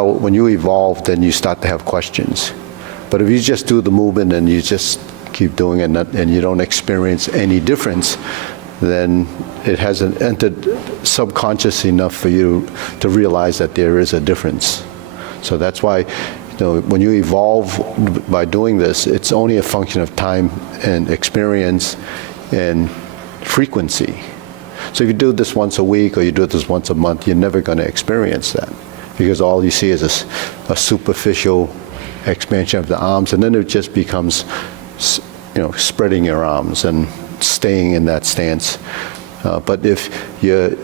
when you evolve, then you start to have questions. But if you just do the movement and you just keep doing it and you don't experience any difference, then it hasn't entered subconscious enough for you to realize that there is a difference. So that's why, when you evolve by doing this, it's only a function of time and experience and frequency. So if you do this once a week or you do this once a month, you're never going to experience that, because all you see is a superficial expansion of the arms, and then it just becomes, spreading your arms and staying in that stance. But if you're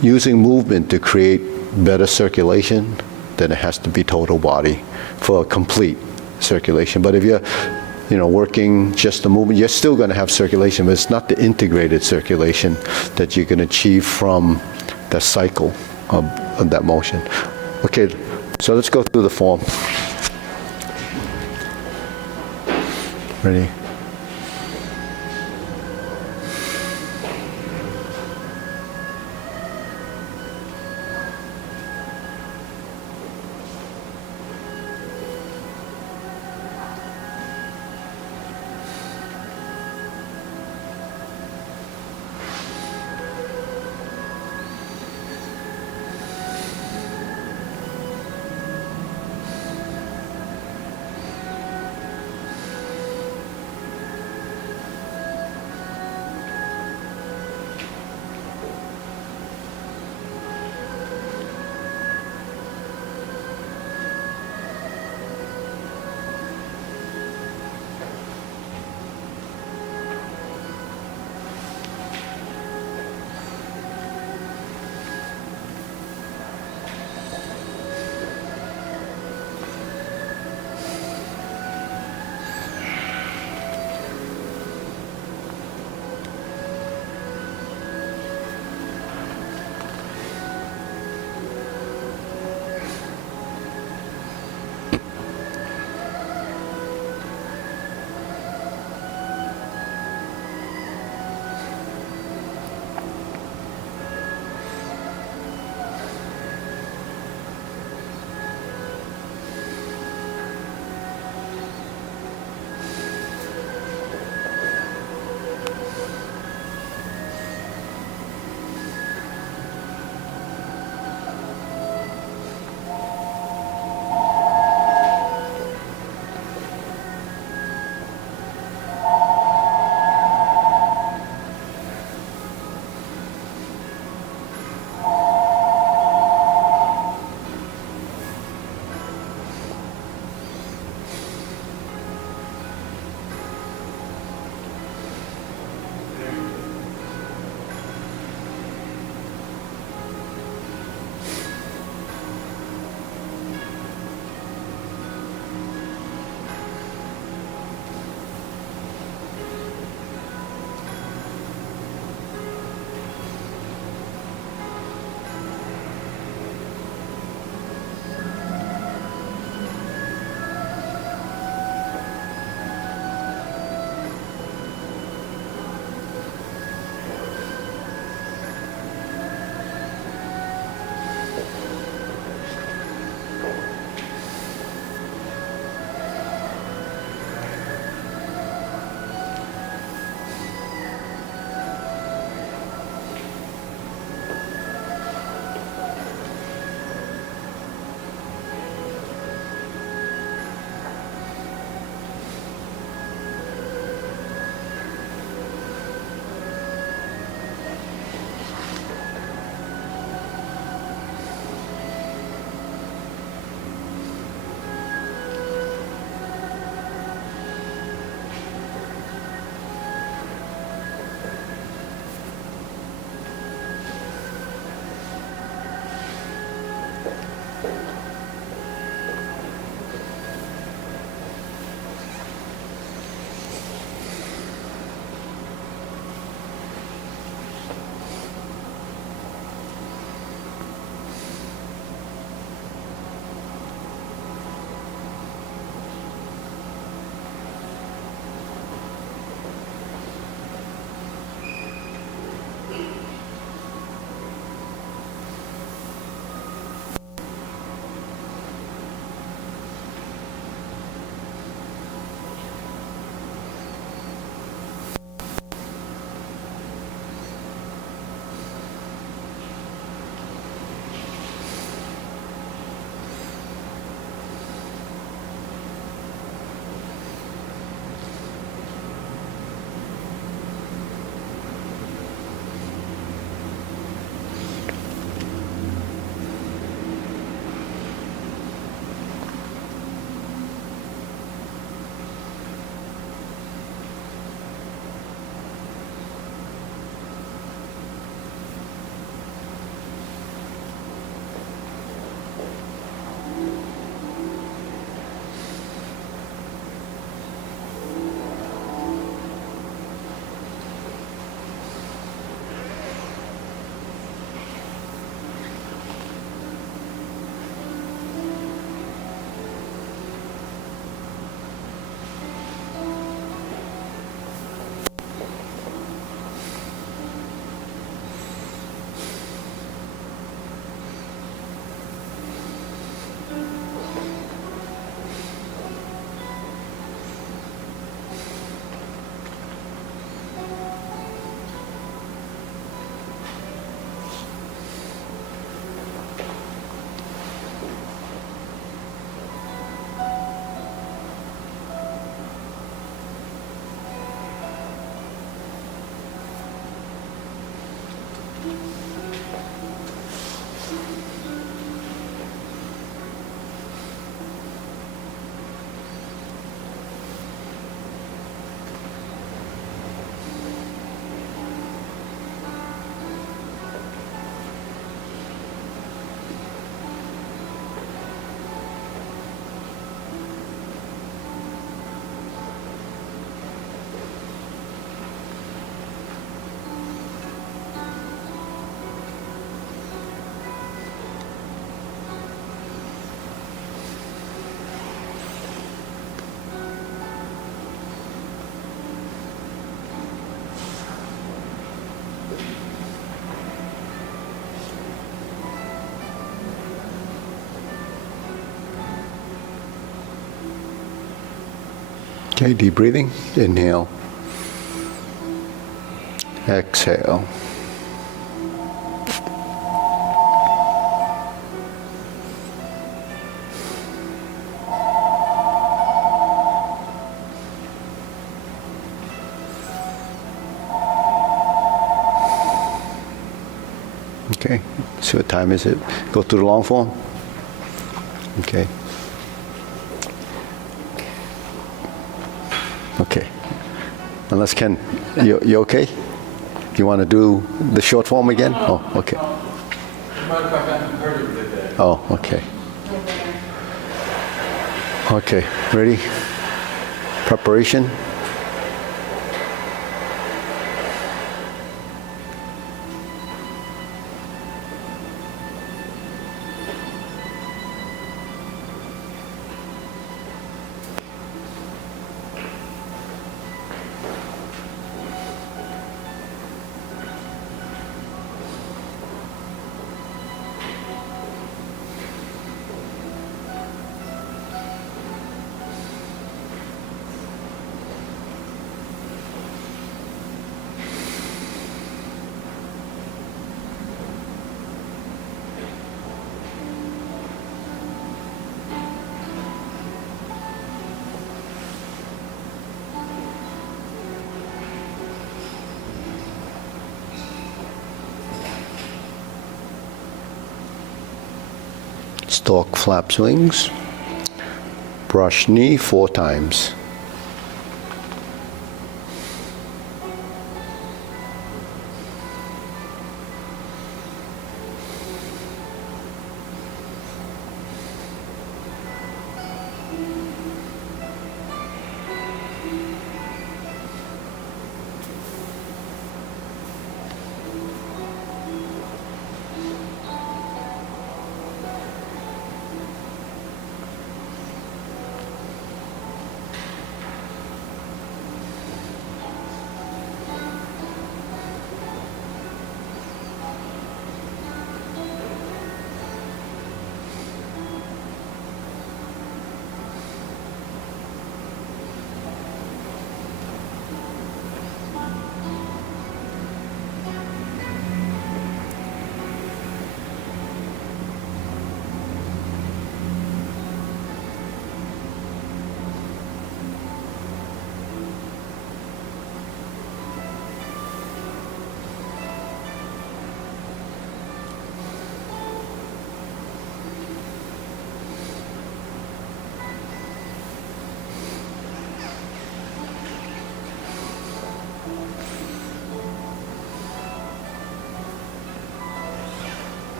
using movement to create better circulation, then it has to be total body for a complete circulation. But if you're working just the movement, you're still going to have circulation, but it's not the integrated circulation that you can achieve from the cycle of that motion. Okay, so let's go through the form. Ready? Okay, deep breathing. Inhale. Exhale. Okay, so what time is it? Go through the long form? Okay. Okay. Unless Ken, you okay? You want to do the short form again? Oh, okay. Oh, okay. Okay, ready? Preparation? Stalk flaps wings. Brush knee 4 times.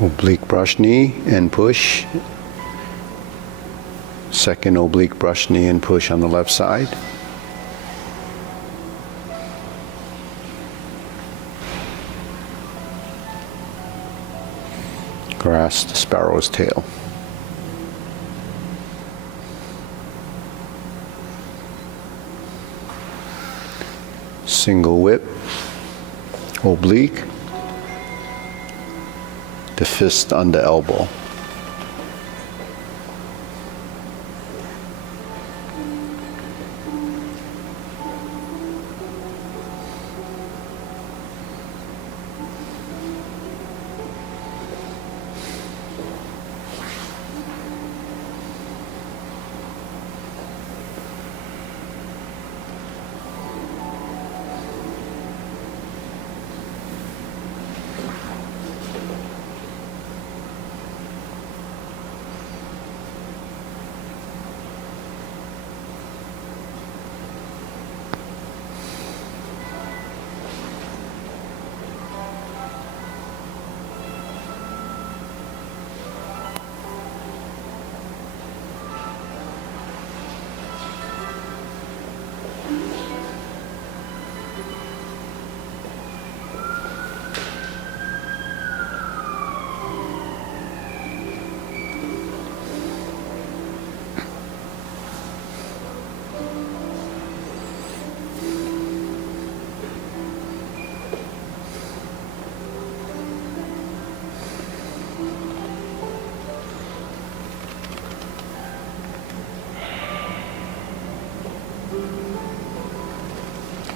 Oblique brush knee and push. Second oblique brush knee and push on the left side. Grasp the sparrow's tail. Single whip, oblique, the fist under elbow.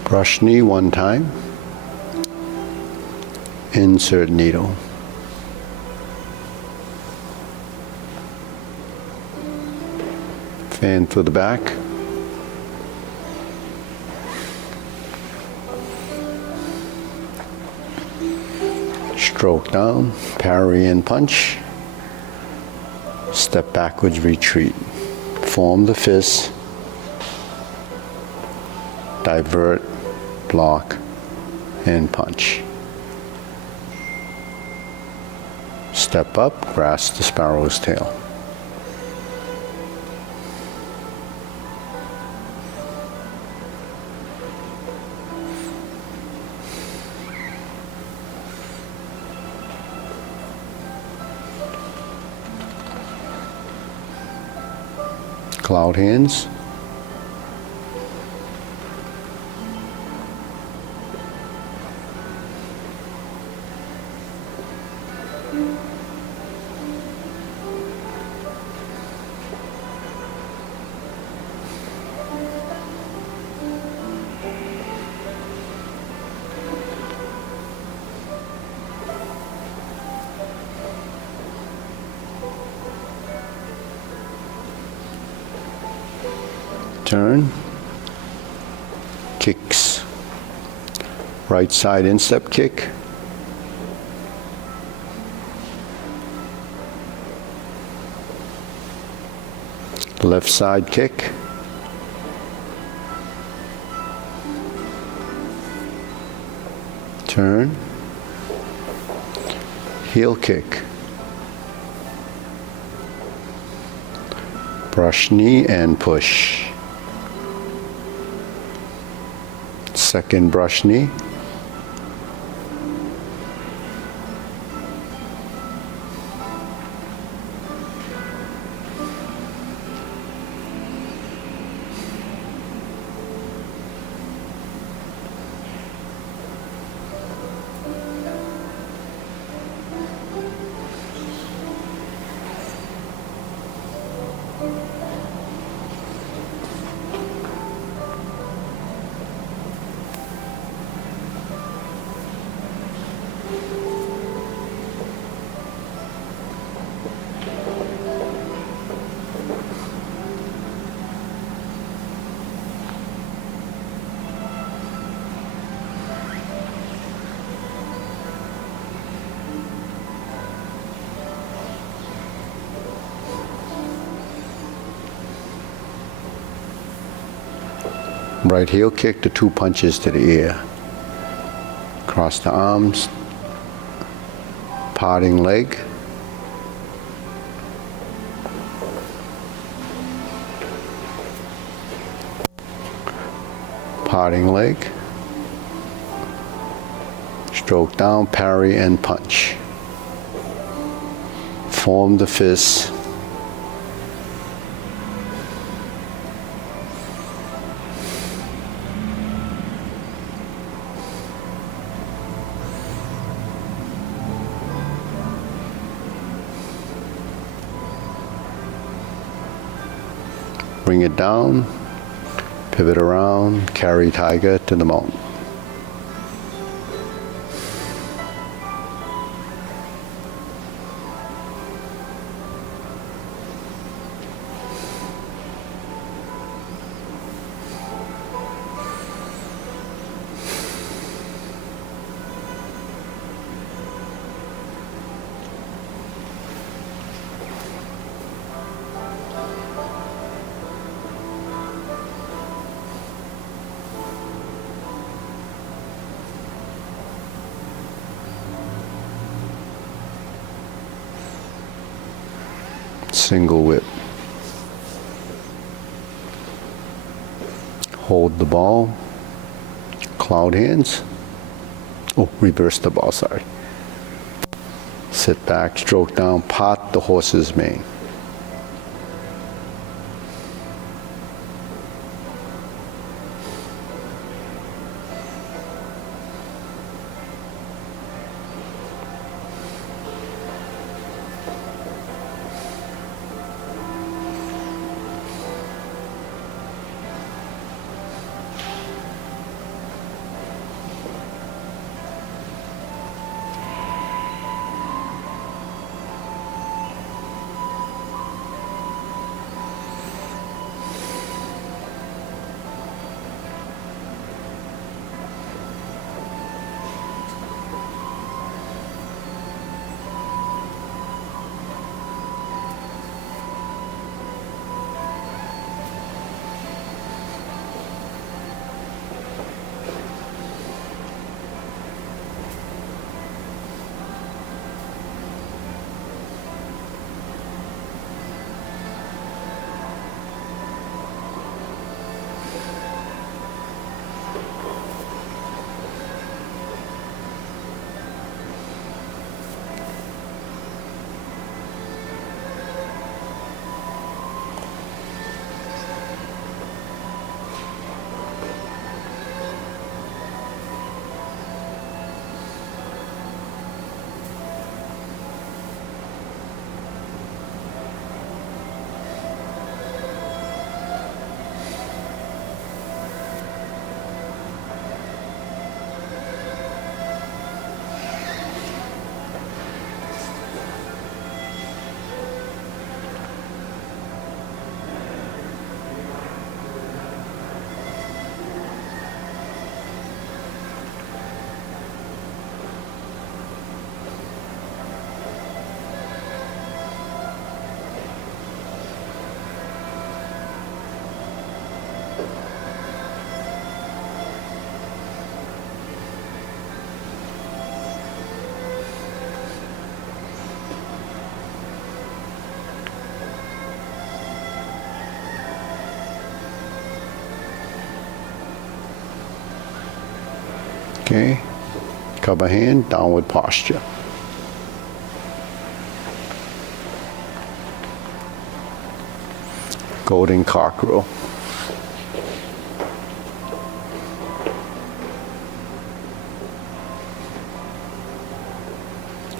Brush knee one time. Insert needle. Fan through the back. Stroke down, parry and punch. Step backwards, retreat. Form the fist. Divert, block, and punch. Step up, grasp the sparrow's tail. Cloud hands. Turn, kicks, right side instep kick, left side kick, turn, heel kick, brush knee and push. Second brush knee. Right heel kick, the two punches to the ear. Cross the arms, parting leg. Parting leg. Stroke down, parry and punch. Form the fist. Bring it down, pivot around, carry tiger to the mount. Single whip. Hold the ball. Cloud hands. Oh, reverse the ball, sorry. Sit back, stroke down, pot the horse's mane. Okay, cover hand, downward posture. Golden cockerel.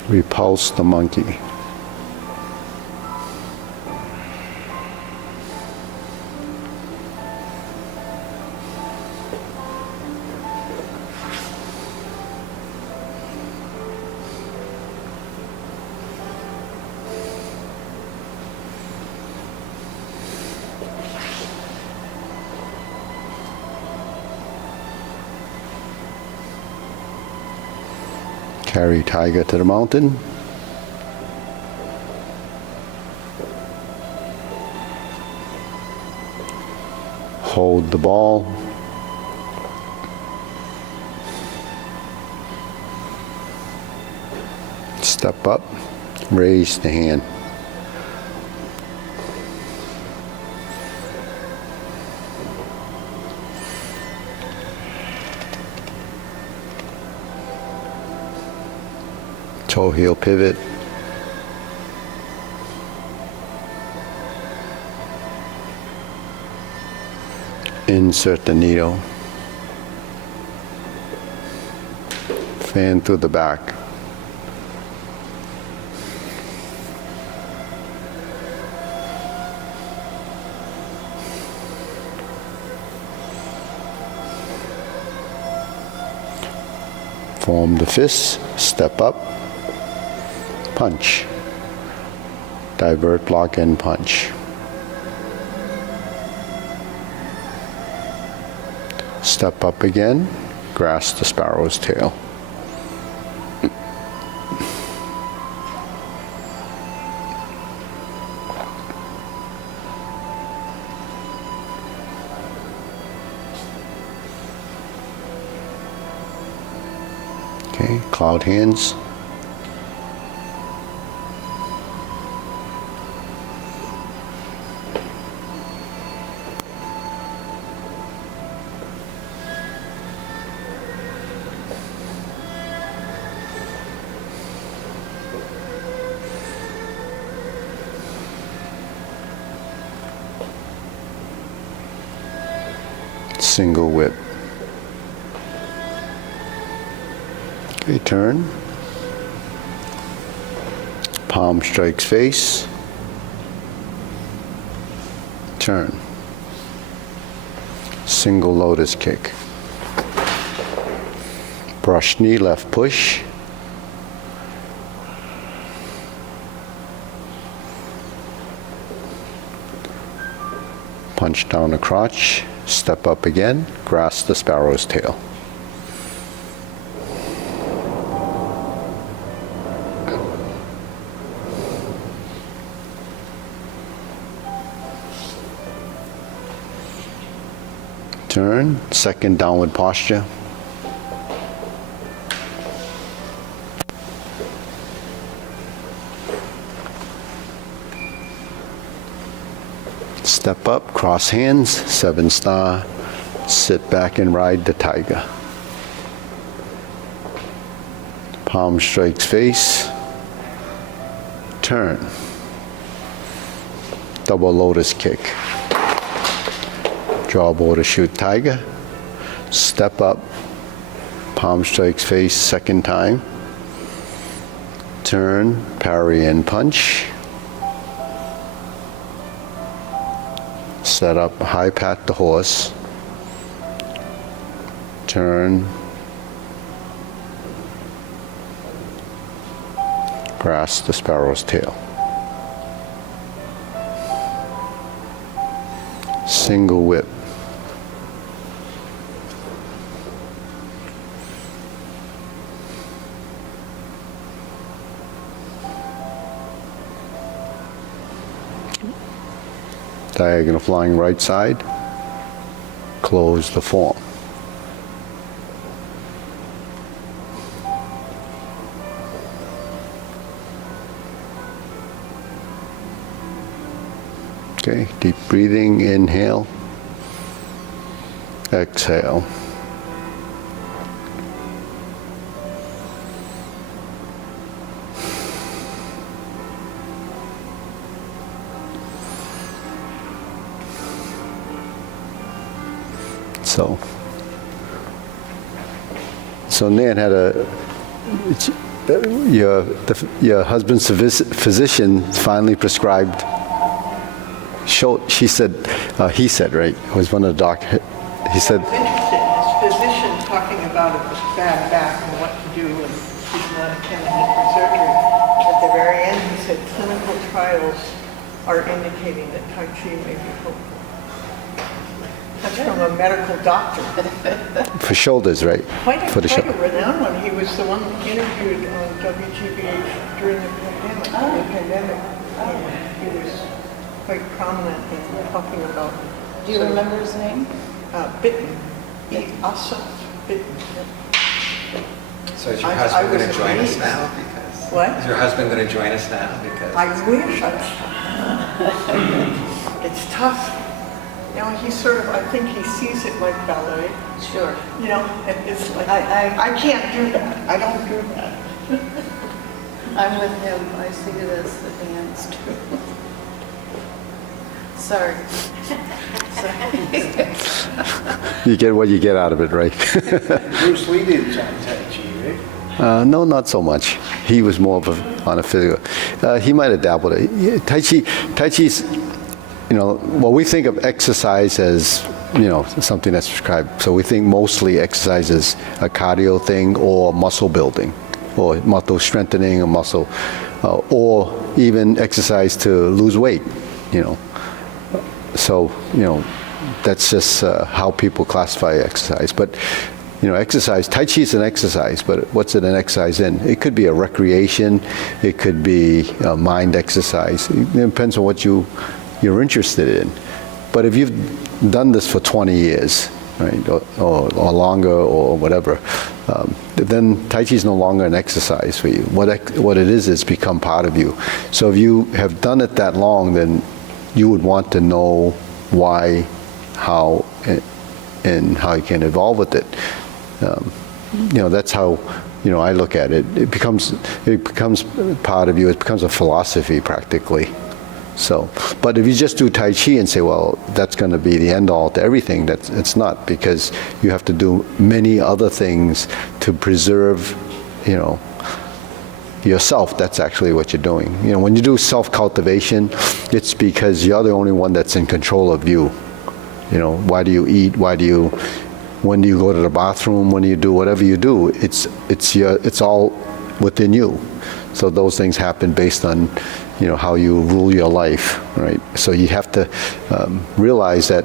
Repulse the monkey. Carry tiger to the mountain. Hold the ball. Step up, raise the hand. Toe heel pivot. Insert the needle. Fan through the back. Form the fist, step up, punch. Divert, block, and punch. Step up again, grasp the sparrow's tail. Okay, cloud hands. Single whip. Okay, turn. Palm strikes face. Turn. Single lotus kick. Brush knee, left push. Punch down the crotch. Step up again, grasp the sparrow's tail. Turn, second downward posture. Step up, cross hands, 7-star. Sit back and ride the tiger. Palm strikes face. Turn. Double lotus kick. Draw border shoot tiger. Step up. Palm strikes face second time. Turn, parry and punch. Set up, high pat the horse. Turn. Grasp the sparrow's tail. Single whip. Diagonal flying right side. Close the form. Okay, deep breathing, inhale, exhale. So Nan had your husband's physician finally prescribed. He said, right? It was one of the doctors. He said. I was interested in his physician talking about a bad back and what to do, and he's not a candidate for surgery. At the very end, he said clinical trials are indicating that Tai Chi may be helpful. That's from a medical doctor. For shoulders, right? Quite a renowned one. He was the one interviewed on WGBH during the pandemic. He was quite prominent in talking about. Do you remember his name? Bitten. Asaf Bitten. So is your husband going to join us now? Because what? Is your husband going to join us now? Because I wish it's tough. You know, he sort of, I think he sees it like ballet. Sure. You know, it's like, I can't do that. I don't do that. I'm with him. I see it as the dance too. Sorry. You get what you get out of it, right? Bruce Lee did Tai Chi, right? No, not so much. He was more of on a physical. He might have dabbled it. Yeah, Tai Chi's, well, we think of exercise as, something that's prescribed. So we think mostly exercise is a cardio thing or muscle building or muscle strengthening or muscle, or even exercise to lose weight, So, that's just how people classify exercise. But, exercise, Tai Chi is an exercise, but what's it an exercise in? It could be a recreation. It could be a mind exercise. It depends on what you're interested in. But if you've done this for 20 years, right, or longer or whatever, then Tai Chi is no longer an exercise for you. What it is become part of you. So if you have done it that long, then you would want to know why, how, and how you can evolve with it. That's how I look at it. It becomes part of you. It becomes a philosophy practically. So, but if you just do Tai Chi and say, well, that's going to be the end all to everything, it's not, because you have to do many other things to preserve, yourself. That's actually what you're doing. When you do self-cultivation, it's because you're the only one that's in control of you. Why do you eat? When do you go to the bathroom? When do you do whatever you do? It's all within you. So those things happen based on, how you rule your life, right? So you have to realize that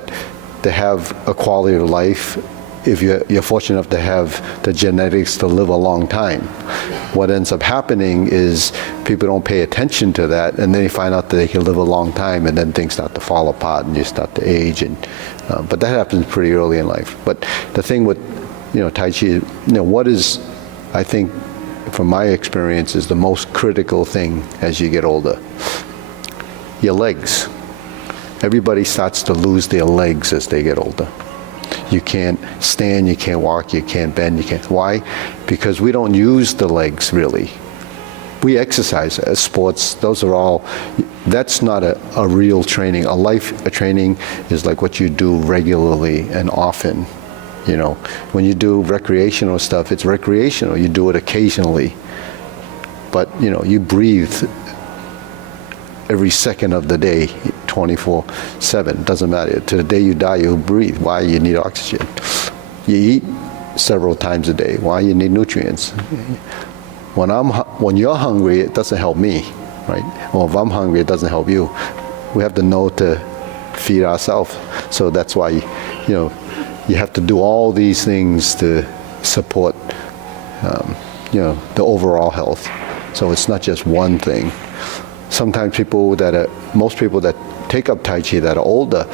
to have a quality of life, if you're fortunate enough to have the genetics to live a long time, what ends up happening is people don't pay attention to that, and then they find out that they can live a long time, and then things start to fall apart, and you start to age, but that happens pretty early in life. But the thing with, Tai Chi, what is, I think, from my experience, is the most critical thing as you get older. Your legs. Everybody starts to lose their legs as they get older. You can't stand, you can't walk, you can't bend, you can't. Why? Because we don't use the legs really. We exercise as sports, those are all, that's not a real training. A training is like what you do regularly and often. When you do recreational stuff, it's recreational. You do it occasionally. But, you breathe every second of the day, 24/7. Doesn't matter. To the day you die, you breathe. Why? You need oxygen. You eat several times a day. Why? You need nutrients. When you're hungry, it doesn't help me, right? Well, if I'm hungry, it doesn't help you. We have to know to feed ourselves. So that's why, you have to do all these things to support, the overall health. So it's not just one thing. Sometimes most people that take up Tai Chi that are older,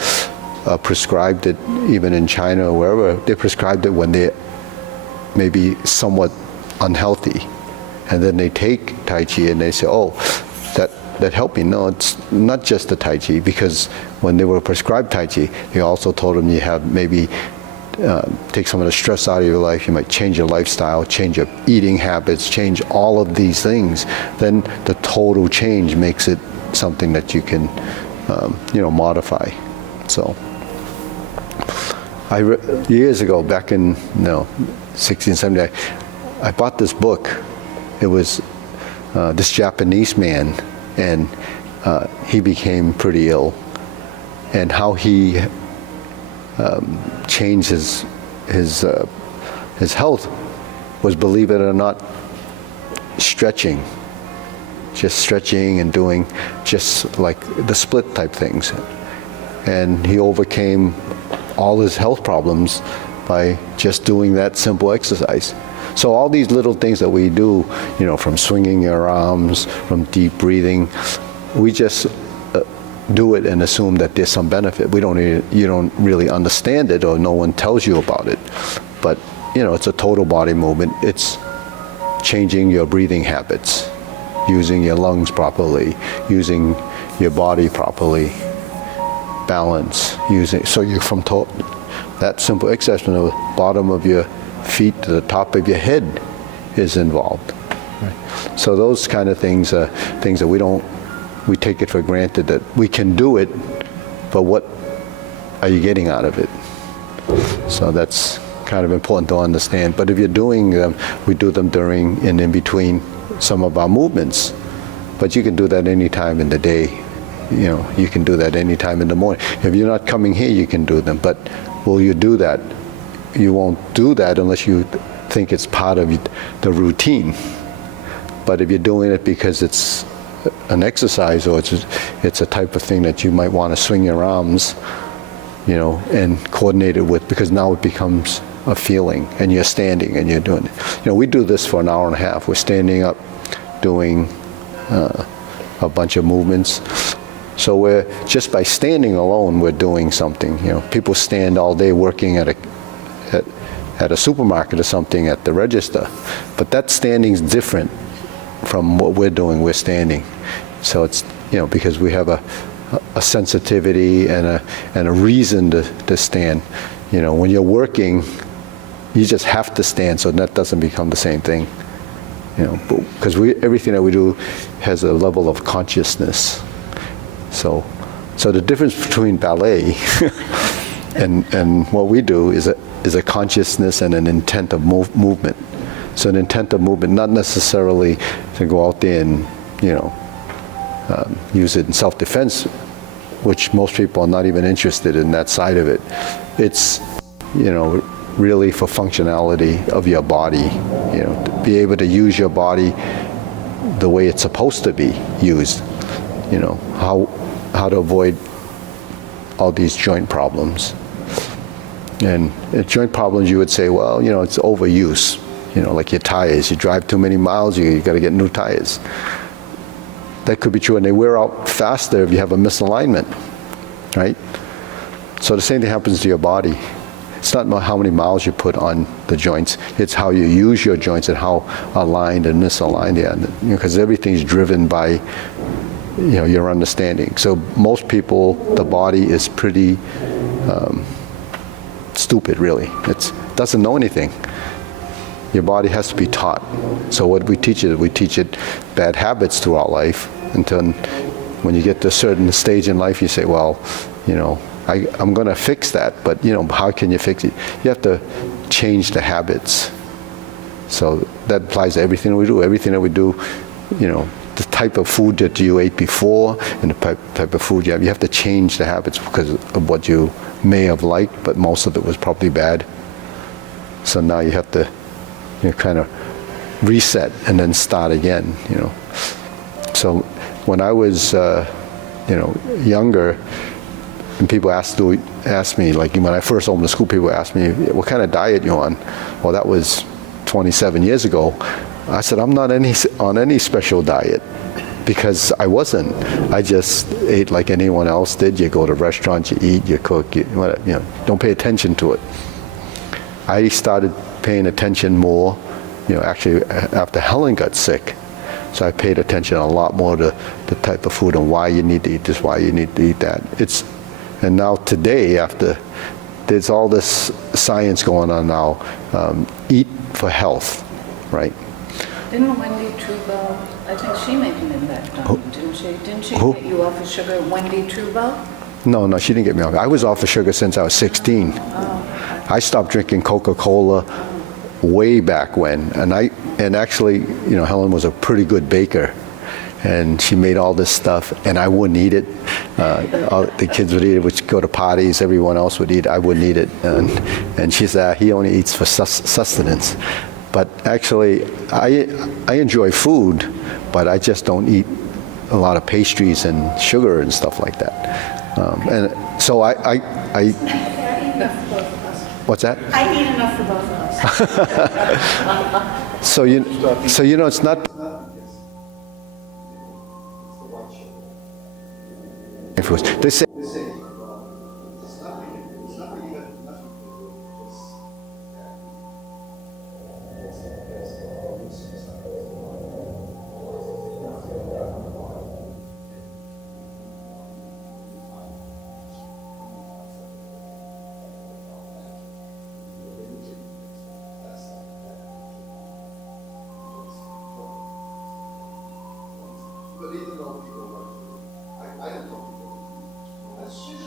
prescribed it, even in China or wherever, they prescribed it when they're maybe somewhat unhealthy. And then they take Tai Chi and they say, oh, that helped me. No, it's not just the Tai Chi, because when they were prescribed Tai Chi, they also told them you have maybe take some of the stress out of your life. You might change your lifestyle, change your eating habits, change all of these things. Then the total change makes it something that you can, modify. So, Years ago, back in 1670, I bought this book. It was this Japanese man, and he became pretty ill, and how he changed his health was, believe it or not, stretching. Just stretching and doing just like the split type things. And he overcame all his health problems by just doing that simple exercise. So all these little things that we do, from swinging your arms, from deep breathing, we just do it and assume that there's some benefit. You don't really understand it, or no one tells you about it. But it's a total body movement. It's changing your breathing habits, using your lungs properly, using your body properly, balance, so you're from that simple exercise from the bottom of your feet to the top of your head is involved. Right? So those kind of things are things that we take it for granted that we can do it, but what are you getting out of it? So that's kind of important to understand. But if you're doing them, we do them during and in between some of our movements. But you can do that any time in the day. You can do that any time in the morning. If you're not coming here, you can do them. But will you do that? You won't do that unless you think it's part of the routine. But if you're doing it because it's an exercise, or it's a type of thing that you might want to swing your arms, and coordinate it with, because now it becomes a feeling, and you're standing and you're doing it. We do this for an hour and a half. We're standing up doing a bunch of movements. So we're just by standing alone, we're doing something. People stand all day working at a supermarket or something at the register, but that standing's different from what we're doing. We're standing, so it's because we have a sensitivity and a reason to stand. When you're working, you just have to stand, so that doesn't become the same thing. Because everything that we do has a level of consciousness. So the difference between ballet and what we do is a consciousness and an intent of movement. So an intent of movement, not necessarily to go out there and use it in self-defense, which most people are not even interested in that side of it. It's really for functionality of your body, to be able to use your body the way it's supposed to be used. How to avoid all these joint problems. And joint problems, you would say, well, it's overuse. Like your tires. You drive too many miles, you got to get new tires. That could be true, and they wear out faster if you have a misalignment, right? So the same thing happens to your body. It's not how many miles you put on the joints, it's how you use your joints and how aligned and misaligned they are. Because everything's driven by your understanding. So most people, the body is pretty stupid, really. It doesn't know anything. Your body has to be taught. So what we teach it bad habits throughout life, until when you get to a certain stage in life, you say, well, I'm going to fix that, but how can you fix it? You have to change the habits. So that applies to everything that we do. Everything that we do, the type of food that you ate before and the type of food you have to change the habits because of what you may have liked, but most of it was probably bad. So now you have to kind of reset and then start again. So when I was younger, and people asked me, like when I first opened the school, people asked me, what kind of diet you on? Well, that was 27 years ago. I said, I'm not on any special diet, because I wasn't. I just ate like anyone else did. You go to restaurants, you eat, you cook, don't pay attention to it. I started paying attention more, actually after Helen got sick. So I paid attention a lot more to the type of food and why you need to eat this, why you need to eat that. And now today, there's all this science going on now, eat for health, right? Didn't Wendy Truebell, I think she made an impact on you, didn't she? Didn't she Who? get you off of sugar, Wendy Truebell? No, she didn't get me off. I was off of sugar since I was 16. Oh. I stopped drinking Coca-Cola way back when, and actually, Helen was a pretty good baker, and she made all this stuff, and I wouldn't eat it. All the kids would eat it, would go to parties, everyone else would eat it, I wouldn't eat it. And she said, he only eats for sustenance. But actually, I enjoy food, but I just don't eat a lot of pastries and sugar and stuff like that. And so I what's that? I eat enough for both of us. So it's not. They say. But even though people run through, I don't know people. That's just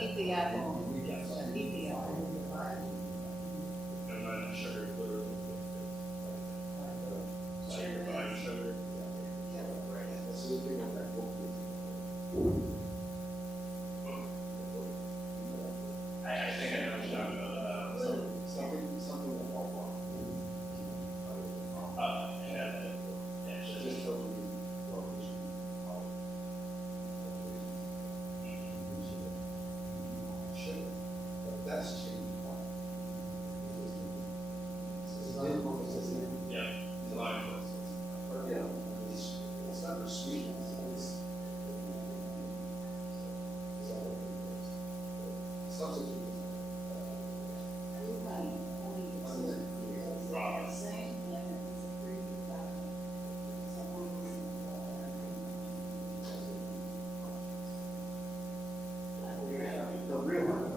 Eat the apple. Eat the apple. That's changed. Yeah, it's a lot of places. Yeah, it's not for sweetness, it's substitute. The real one.